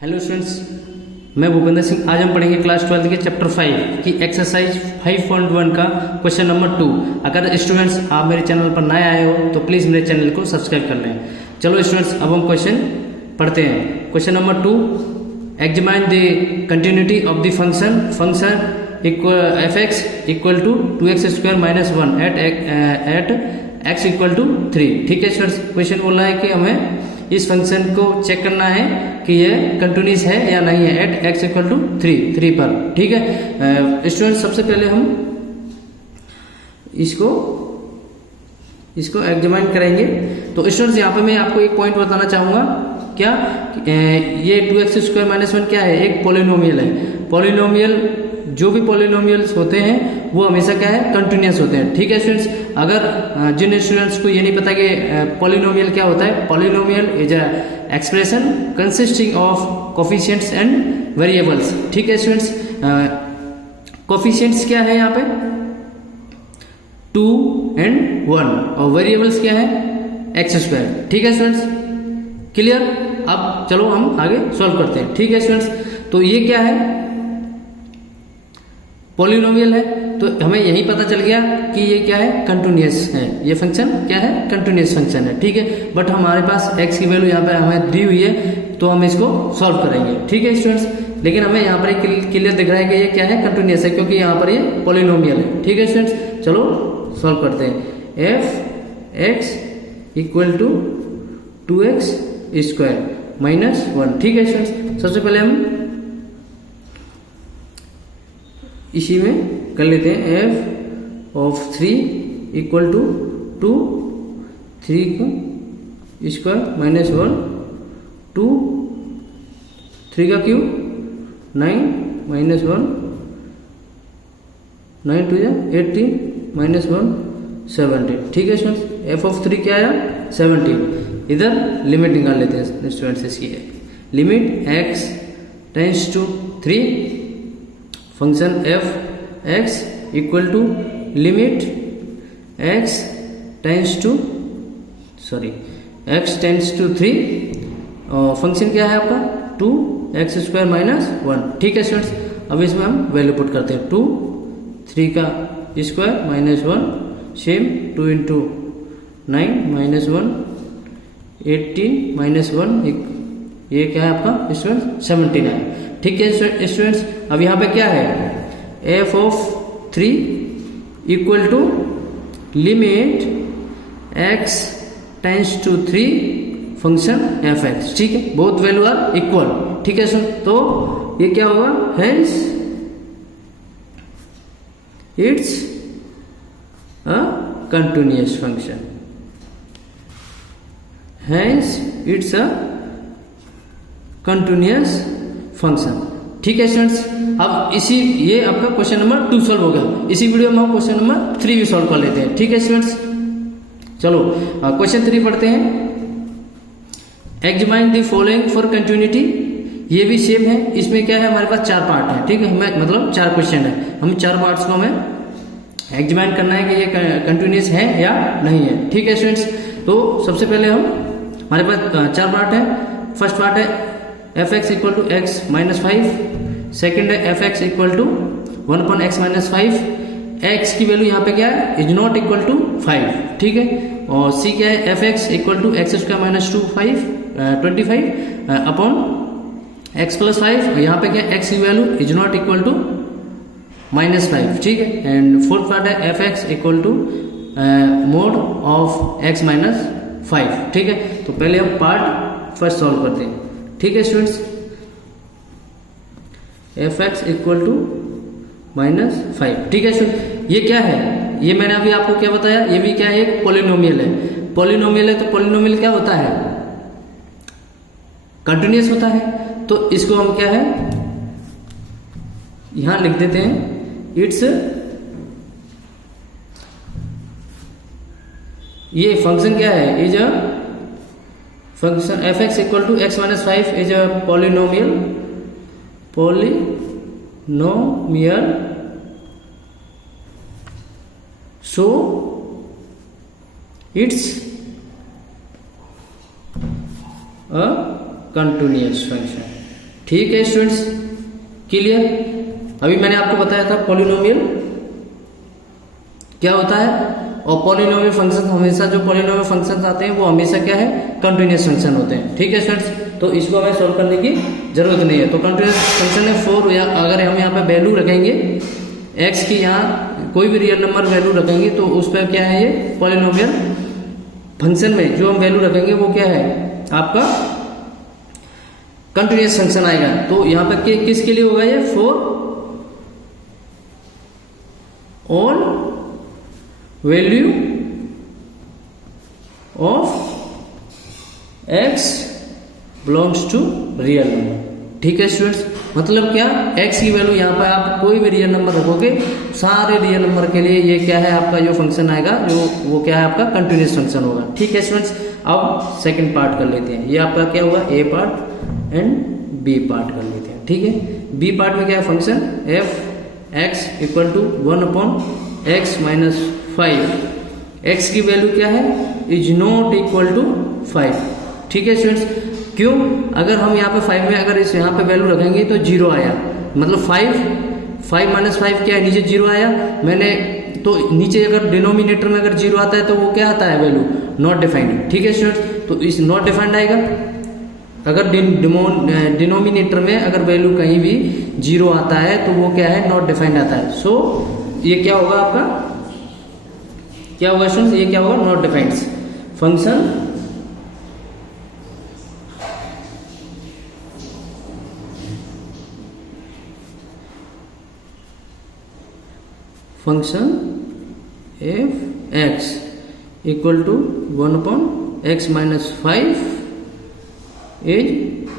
Hello students, मैं भूपेंद्र सिंह। आज हम पढ़ेंगे क्लास 12 के चैप्टर 5 की एक्सरसाइज 5.1 का क्वेश्चन नंबर 2। अगर स्टूडेंट्स आप मेरे चैनल पर नए आए हो तो प्लीज़ मेरे चैनल को सब्सक्राइब कर लें। चलो स्टूडेंट्स, अब हम क्वेश्चन पढ़ते हैं। Question number 2, examine the continuity of the function F x equal to 2x² - 1 at x equal to 3। ठीक है स्टूडेंट्स, क्वेश्चन बोल रहा है कि हमें इस फंक्शन को चेक करना है कि ये कंटिन्यूस है या नहीं है एट x इक्वल टू 3 पर। ठीक है स्टूडेंट, सबसे पहले हम इसको एग्जामाइन करेंगे। तो स्टूडेंट्स, यहाँ पे मैं आपको एक पॉइंट बताना चाहूंगा। क्या ये 2x² - 1 क्या है? एक पॉलिनोमियल है। पॉलिनोमियल, जो भी पॉलिनोमियल्स होते हैं वो हमेशा क्या है? कंटिन्यूअस होते हैं। ठीक है स्टूडेंट्स, अगर जिन स्टूडेंट्स को ये नहीं पता कि पॉलिनोमियल क्या होता है, polynomial is a expression consisting of coefficients and variables. ठीक है स्टूडेंट्स, कोफिशिएंट्स क्या है यहाँ पे? 2 and 1 और वेरिएबल्स क्या है? x²। ठीक है स्टूडेंट्स, क्लियर? अब चलो हम आगे सॉल्व करते हैं। ठीक है स्टूडेंट्स, तो ये क्या है? पॉलिनोमियल है, तो हमें यही पता चल गया कि ये क्या है? कंटिन्यूअस है। ये फंक्शन क्या है? कंटिन्यूअस फंक्शन है। ठीक है, बट हमारे पास x की वैल्यू यहाँ पे हमें दी हुई है, तो हम इसको सॉल्व करेंगे। ठीक है स्टूडेंट्स, लेकिन हमें यहाँ पर क्लियर दिख रहा है कि ये क्या है? कंटिन्यूअस है, क्योंकि यहाँ पर ये पॉलिनोमियल है। ठीक है स्टूडेंट्स, चलो सॉल्व करते हैं। F x equal to 2x² - 1। ठीक है स्टूडेंट्स, सबसे पहले हम इसी में कर लेते हैं। f ऑफ 3 इक्वल टू 2 3 का स्क्वायर - 1 2 3 का क्यूब 9 - 1 9 2 18 - 1 17। ठीक है स्टूडेंट्स, f ऑफ 3 क्या आया? 17। इधर लिमिट निकाल लेते हैं स्टूडेंट्स। इसकी limit x tends to 3, function F x equal to limit x tends to 3 और फंक्शन क्या है आपका? 2x² - 1। ठीक है स्टूडेंट्स, अब इसमें हम वैल्यू पुट करते हैं। 2 3 का स्क्वायर - 1 सेम 2 × 9 - 1 18 - 1 ये क्या है आपका स्टूडेंट्स? 17 है। ठीक है स्टूडेंट्स, अब यहाँ पे क्या है? f of 3 equal to limit x tends to 3 function F x. ठीक है, बोथ वैल्यू आर इक्वल। ठीक है सर, तो ये क्या होगा? Hence it's a continuous function. Hence it's a continuous function. ठीक है स्टूडेंट्स, अब ये आपका क्वेश्चन नंबर 2 सॉल्व हो गया। इसी वीडियो में हम क्वेश्चन नंबर 3 भी सॉल्व कर लेते हैं। ठीक है स्टूडेंट्स, चलो क्वेश्चन 3 पढ़ते हैं। Examine the following for continuity. ये भी सेम है, इसमें क्या है? हमारे पास 4 पार्ट है। ठीक है, मतलब 4 क्वेश्चन है। हम 4 पार्ट्स को हमें एग्जामाइन करना है कि ये कंटिन्यूअस है या नहीं है। ठीक है स्टूडेंट्स, तो सबसे पहले हमारे पास 4 पार्ट है। फर्स्ट पार्ट है F x equal to x - 5। Second है F x equal to 1/x - 5। x की वैल्यू यहाँ पे क्या है? Is not equal to 5। ठीक है, और c क्या है? F x equal to x² - 25 upon x + 5। यहाँ पे क्या है? x की value is not equal to -5। ठीक है, एंड फोर्थ पार्ट है F x equal to mod of x - 5। ठीक है, तो पहले हम पार्ट फर्स्ट सॉल्व करते हैं। ठीक है students, F x equal to -5। ठीक है स्टूडेंट, ये क्या है? ये मैंने अभी आपको क्या बताया? ये भी क्या है? एक पॉलिनोमियल है। पॉलिनोमियल है तो पॉलिनोमियल क्या होता है? कंटिन्यूअस होता है। तो इसको हम क्या है? यहां लिख देते हैं। इट्स ये फंक्शन क्या है? Is a function F x equal to x - 5 is a polynomial so it's a continuous function. ठीक है स्टूडेंट्स, क्लियर। अभी मैंने आपको बताया था पॉलिनोमियल क्या होता है, और पॉलिनोमियल फंक्शन हमेशा, जो पॉलिनोमियल फंक्शन आते हैं वो हमेशा क्या है, कंटिन्यूअस फंक्शन होते हैं। ठीक है स्टूडेंट्स, तो इसको हमें सॉल्व करने की जरूरत नहीं है। तो कंटिन्यूअस फंक्शन है 4, या अगर हम यहाँ पे वैल्यू रखेंगे x की, यहाँ कोई भी रियल नंबर वैल्यू रखेंगे तो उस पर क्या है, ये पॉलिनोमियल फंक्शन में जो हम वैल्यू रखेंगे वो क्या है, आपका कंटिन्यूअस फंक्शन आएगा। तो यहाँ पे किसके लिए होगा ये, for all value of x belongs to real number. ठीक है स्टूडेंट्स, मतलब क्या, x की वैल्यू यहाँ पर आप कोई भी रियल नंबर रखोगे, सारे रियल नंबर के लिए ये क्या है, आपका जो फंक्शन आएगा, जो वो क्या है, आपका कंटिन्यूअस फंक्शन होगा। ठीक है स्टूडेंट्स, अब सेकंड पार्ट कर लेते हैं। ये आपका क्या होगा, ए पार्ट एंड बी पार्ट कर लेते हैं। ठीक है, बी पार्ट में क्या है, function F x equal to 1/x minus 5। X की वैल्यू क्या है, इज नॉट इक्वल टू 5। ठीक है स्टूडेंट्स, क्यों, अगर हम यहाँ पे 5 में अगर इस यहाँ पे वैल्यू रखेंगे तो 0 आया, मतलब 5 माइनस 5 क्या है, नीचे 0 आया। मैंने तो नीचे अगर डिनोमिनेटर में अगर 0 आता है तो वो क्या आता है, वैल्यू नॉट डिफाइंड। ठीक है स्टूडेंट्स, तो इस नॉट डिफाइंड आएगा। अगर डिनोमिनेटर में अगर वैल्यू कहीं भी 0 आता है तो वो क्या है, नॉट डिफाइंड आता है। सो ये क्या होगा, आपका क्या होगा स्टूडेंट्स, ये क्या होगा, not defined function F x equal to 1/x minus 5 is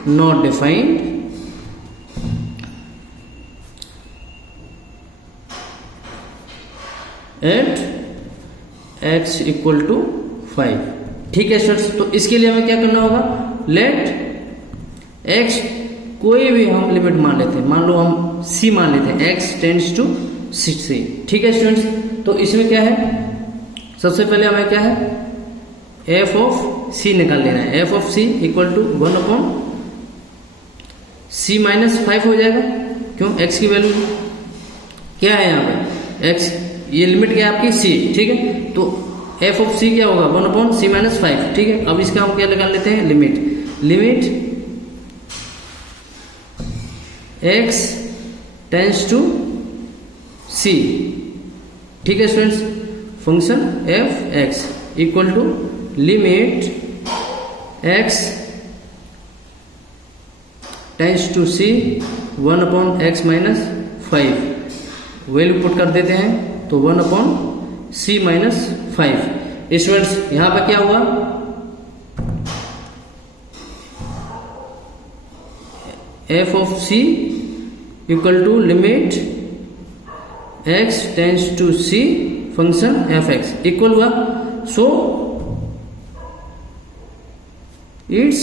not defined at x equal to 5। ठीक है स्टूडेंट्स, तो इसके लिए हमें क्या करना होगा, लेट x कोई भी हम लिमिट मान लेते हैं, मान लो हम c मान लेते हैं, x टेंड्स टू c। ठीक है स्टूडेंट्स, तो इसमें क्या है, सबसे पहले हमें क्या है, f ऑफ c निकाल लेना है। f of c equal to 1/c minus 5 हो जाएगा, क्यों, x की वैल्यू क्या है यहाँ पे, x, ये लिमिट क्या है आपकी c। ठीक है, तो f ऑफ c क्या होगा, 1/c माइनस 5। ठीक है, अब इसका हम क्या निकाल लेते हैं, limit x tends to c। ठीक है students, function F x equal to limit x tends to c 1/x minus 5। Value put कर देते हैं तो 1/c माइनस 5। स्टूडेंट्स, यहां पर क्या हुआ, f of c equal to limit x tends to c function F x equal हुआ। So it's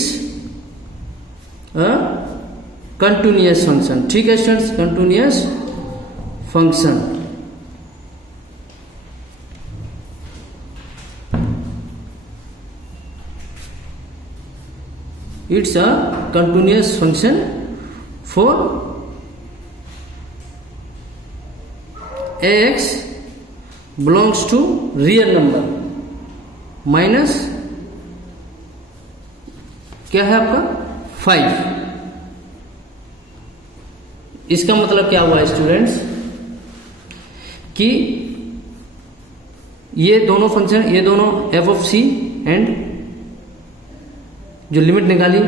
a continuous function. ठीक है students, continuous function. It's a continuous function for ax belongs to real number minus क्या है आपका 5। इसका मतलब क्या हुआ स्टूडेंट्स, कि ये दोनों फंक्शन, ये दोनों f ऑफ c एंड जो लिमिट निकाली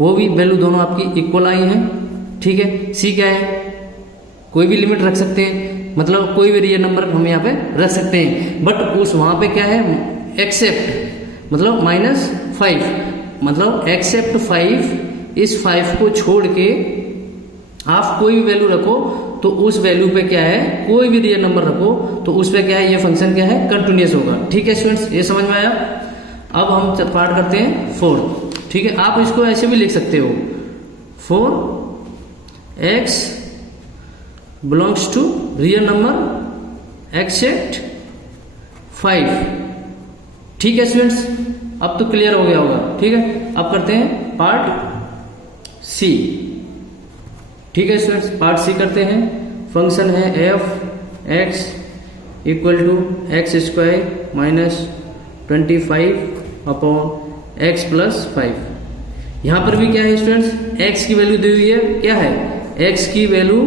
वो भी वैल्यू दोनों आपकी इक्वल आई हैं। ठीक है, c क्या है, कोई भी लिमिट रख सकते हैं, मतलब कोई भी रियल नंबर हम यहाँ पे रख सकते हैं, बट उस वहां पे क्या है, एक्सेप्ट मतलब -5, मतलब एक्सेप्ट 5, इस 5 को छोड़ के आप कोई भी वैल्यू रखो तो उस वैल्यू पे क्या है, कोई भी रियल नंबर रखो तो उस पे क्या है, ये फंक्शन क्या है, कंटिन्यूअस होगा। ठीक है स्टूडेंट्स, ये समझ में आया। अब हम पार्ट करते हैं 4। ठीक है, आप इसको ऐसे भी लिख सकते हो, 4x belongs to real number except 5। ठीक है स्टूडेंट्स, अब तो क्लियर हो गया होगा। ठीक है, अब करते हैं पार्ट सी। ठीक है स्टूडेंट्स, पार्ट सी करते हैं। फंक्शन है F x equal to x square minus 25 upon x plus 5। यहाँ पर भी क्या है स्टूडेंट्स, एक्स की वैल्यू दी हुई है, क्या है, एक्स की value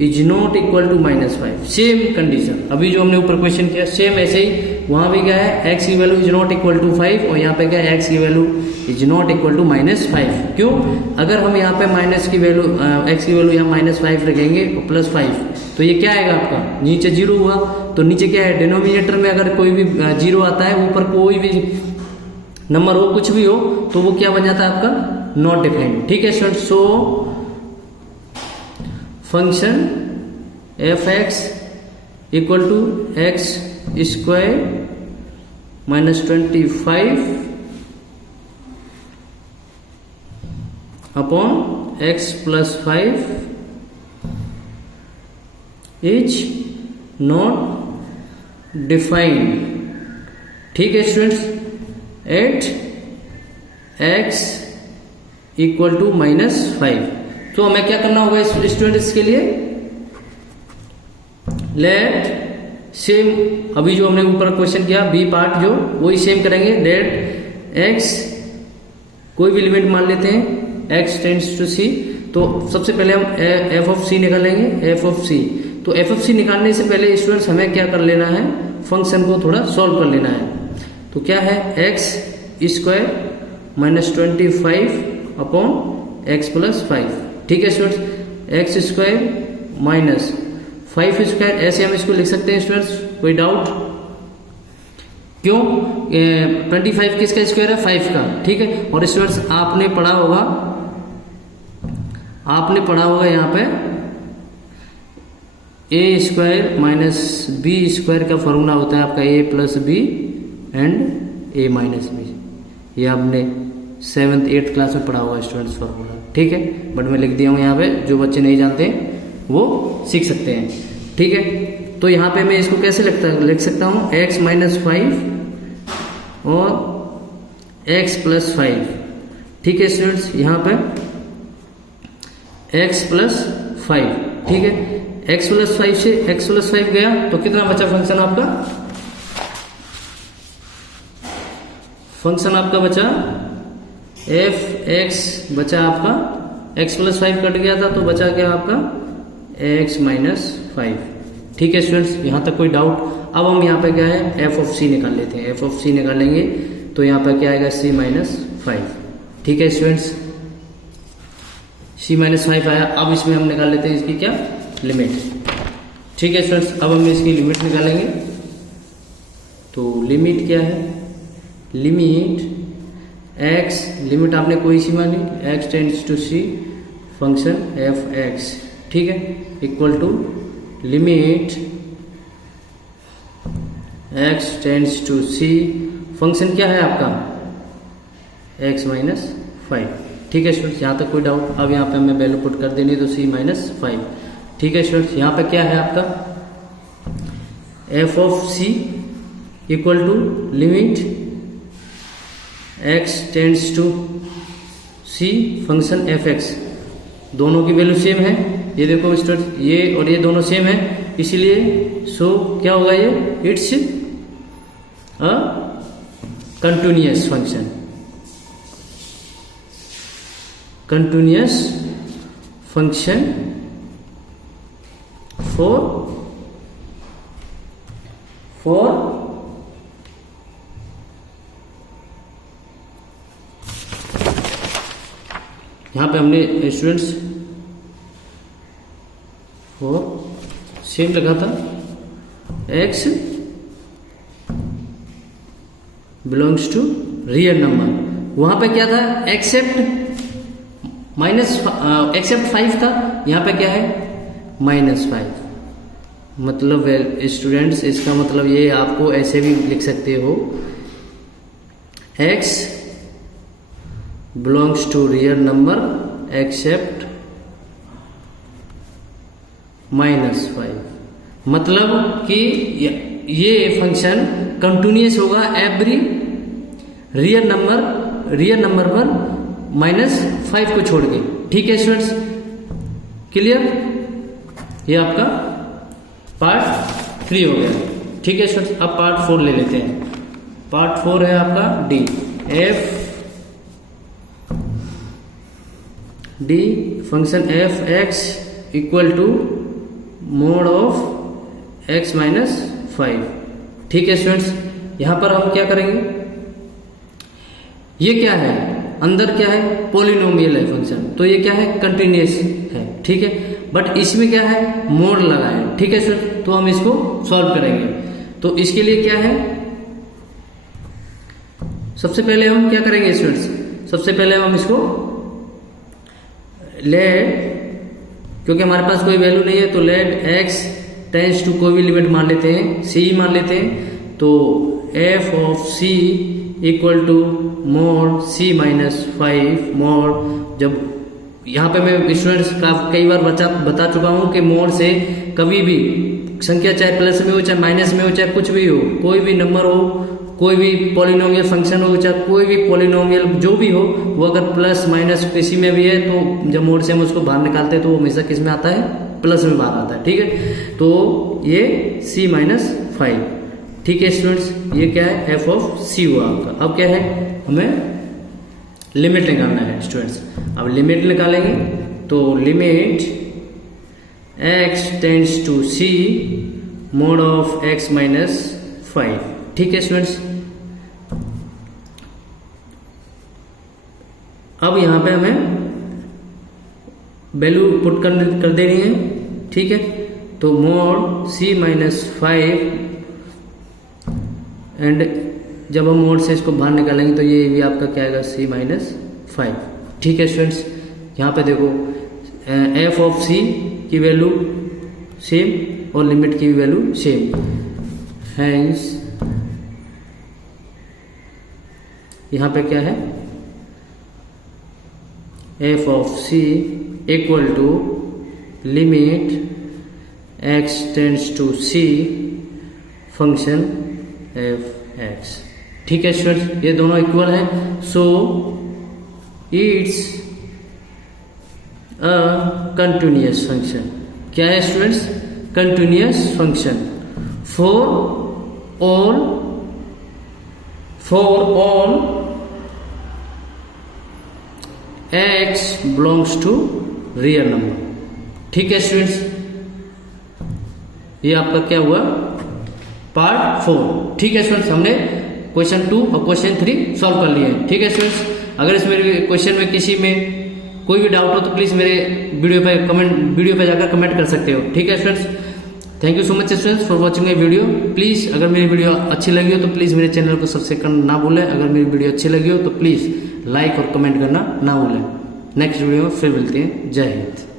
is not equal to -5। Same condition अभी जो हमने ऊपर क्वेश्चन किया, सेम ऐसे ही वहां भी क्या है, एक्स की value is not equal to 5 और यहाँ पे क्या है, एक्स की value is not equal to -5। क्यों, अगर हम यहाँ पे माइनस की वैल्यू एक्स की वैल्यू यहाँ -5 रखेंगे और +5 तो ये क्या आएगा आपका, नीचे 0 हुआ तो नीचे क्या है, डिनोमिनेटर में अगर कोई भी 0 आता है, ऊपर कोई भी नंबर हो, कुछ भी हो, तो वो क्या बन जाता है आपका, नॉट डिफाइंड। ठीक है student, so function F x equal to x square minus 25 upon x plus 5 is not defined. ठीक है students, at x equal to -5। तो हमें क्या करना होगा स्टूडेंट्स के लिए, लेट सेम अभी जो हमने ऊपर क्वेश्चन किया बी पार्ट जो वही सेम करेंगे। लेट एक्स कोई भी लिमिट मान लेते हैं, एक्स टेंड्स टू सी, तो सबसे पहले हम एफ ऑफ सी निकालेंगे, एफ ऑफ सी। तो एफ ऑफ सी निकालने से पहले स्टूडेंट्स हमें क्या कर लेना है, फंक्शन को थोड़ा सॉल्व कर लेना है। तो क्या है, x square minus 25 upon x plus 5। ठीक है students, x square minus 5 square, ऐसे हम इसको लिख सकते हैं स्टूडेंट्स, कोई डाउट? क्यों, 25 किसका स्क्वायर है, 5 का। ठीक है, और स्टूडेंट्स आपने पढ़ा होगा यहाँ पे a square minus b square का फॉर्मूला होता है आपका a plus b and a minus b. ये आपने 7th 8th क्लास में पढ़ा हुआ स्टूडेंट्स फॉर्मूला। ठीक है, बट मैं लिख दिया हूँ यहाँ पे, जो बच्चे नहीं जानते वो सीख सकते हैं। ठीक है, तो यहाँ पे मैं इसको कैसे लिख सकता हूँ, x माइनस 5 और x प्लस 5। ठीक है स्टूडेंट्स, यहाँ पे x प्लस 5। ठीक है, x प्लस 5 से x प्लस 5 गया तो कितना बचा फंक्शन आपका, फंक्शन आपका बचा एफ एक्स, बचा आपका x प्लस 5 कट गया था तो बचा क्या आपका x माइनस 5। ठीक है स्टूडेंट्स, यहाँ तक कोई डाउट? अब हम यहाँ पे क्या है, एफ ऑफ सी निकाल लेते हैं। एफ ऑफ सी निकालेंगे तो यहाँ पे क्या आएगा, c माइनस 5। ठीक है स्टूडेंट्स, c माइनस 5 आया। अब इसमें हम निकाल लेते हैं इसकी क्या, लिमिट। ठीक है स्टूडेंट्स, अब हम इसकी लिमिट निकालेंगे। तो लिमिट क्या है, लिमिट x, लिमिट आपने कोई सी मानी, x tends to c function F x. ठीक है, equal to limit x tends to c function क्या है आपका, x माइनस 5। ठीक है स्टूडेंट्स, यहाँ तक कोई डाउट? अब यहाँ पे हमें वैल्यू पुट कर देनी तो c माइनस 5। ठीक है स्टूडेंट्स, यहाँ पे क्या है आपका, f of c equal to limit x tends to c function F x. दोनों की वैल्यू सेम है, ये देखो स्टूडेंट, ये और ये दोनों सेम है, इसलिए सो क्या होगा, ये it's a continuous function, continuous function for यहाँ पे हमने स्टूडेंट्स वो सेम लगा था, x belongs to real number. वहां पे क्या था, एक्सेप्ट 5 था, यहाँ पे क्या है, -5। मतलब स्टूडेंट्स इसका मतलब ये आपको ऐसे भी लिख सकते हो, x belongs to real number except -5। मतलब कि ये फंक्शन कंटिन्यूअस होगा एवरी रियल नंबर पर -5 को छोड़ के। ठीक है स्टूडेंट्स, क्लियर? ये आपका पार्ट 3 हो गया। ठीक है स्टूडेंट्स, अब पार्ट 4 ले लेते हैं। पार्ट 4 है आपका d function F x equal to mod of x minus 5। ठीक है स्टूडेंट्स, यहां पर हम क्या करेंगे, ये क्या है, अंदर क्या है, पॉलिनोमियल है फंक्शन, तो ये क्या है, कंटिन्यूअस है। ठीक है, बट इसमें क्या है, मोड लगा है। ठीक है स्टूडेंट, तो हम इसको सॉल्व करेंगे। तो इसके लिए क्या है, सबसे पहले हम क्या करेंगे स्टूडेंट्स, सबसे पहले हम इसको लेट, क्योंकि हमारे पास कोई वैल्यू नहीं है, तो लेट एक्स टेंड्स टू कोई भी लिमिट मान लेते हैं, सी मान लेते हैं। तो f of c equal to mod c minus 5 mod, जब यहाँ पे मैं स्टूडेंट्स का कई बार बता चुका हूँ कि मोड से कभी भी संख्या चाहे प्लस में हो चाहे माइनस में हो चाहे कुछ भी हो, कोई भी नंबर हो, कोई भी पॉलिनोमियल फंक्शन हो, चाहे कोई भी पॉलिनोमियल जो भी हो, वो अगर प्लस माइनस किसी में भी है तो जब मोड से हम उसको बाहर निकालते हैं तो वो हमेशा किस में आता है, प्लस में बाहर आता है। ठीक है, तो ये c माइनस 5। ठीक है स्टूडेंट्स, ये क्या है, एफ ऑफ सी हुआ आपका। अब क्या है, हमें लिमिट निकालना है स्टूडेंट्स। अब लिमिट निकालेंगे तो limit x tends to c mod of x minus 5। ठीक है स्टूडेंट्स, अब यहां पे हमें वैल्यू पुट कर देनी है। ठीक है, तो मोड c माइनस 5 एंड जब हम मोड से इसको बाहर निकालेंगे तो ये भी आपका क्या आएगा, c माइनस 5। ठीक है स्टूडेंट्स, यहाँ पे देखो एफ ऑफ c की वैल्यू सेम और लिमिट की भी वैल्यू सेम, हैंस यहाँ पे क्या है, f of c equal to limit x tends to c function F x. ठीक है स्टूडेंट्स, ये दोनों इक्वल है, so it's a continuous function. क्या है students, continuous function for all x belongs to real number. ठीक है स्टूडेंट्स, ये आपका क्या हुआ, पार्ट 4। ठीक है स्टूडेंट्स, हमने क्वेश्चन 2 और क्वेश्चन 3 सॉल्व कर लिए हैं। ठीक है स्टूडेंट्स, अगर इस मेरे क्वेश्चन में किसी में कोई भी डाउट हो तो प्लीज मेरे वीडियो पे जाकर कमेंट कर सकते हो। ठीक है students, thank you so much students for watching my video. Please अगर मेरी वीडियो अच्छी लगी हो तो प्लीज मेरे चैनल को सब्सक्राइब करना ना भूलें। अगर मेरी वीडियो अच्छी लगी हो तो प्लीज लाइक और कमेंट करना ना भूलें। नेक्स्ट वीडियो में फिर मिलते हैं। जय हिंद।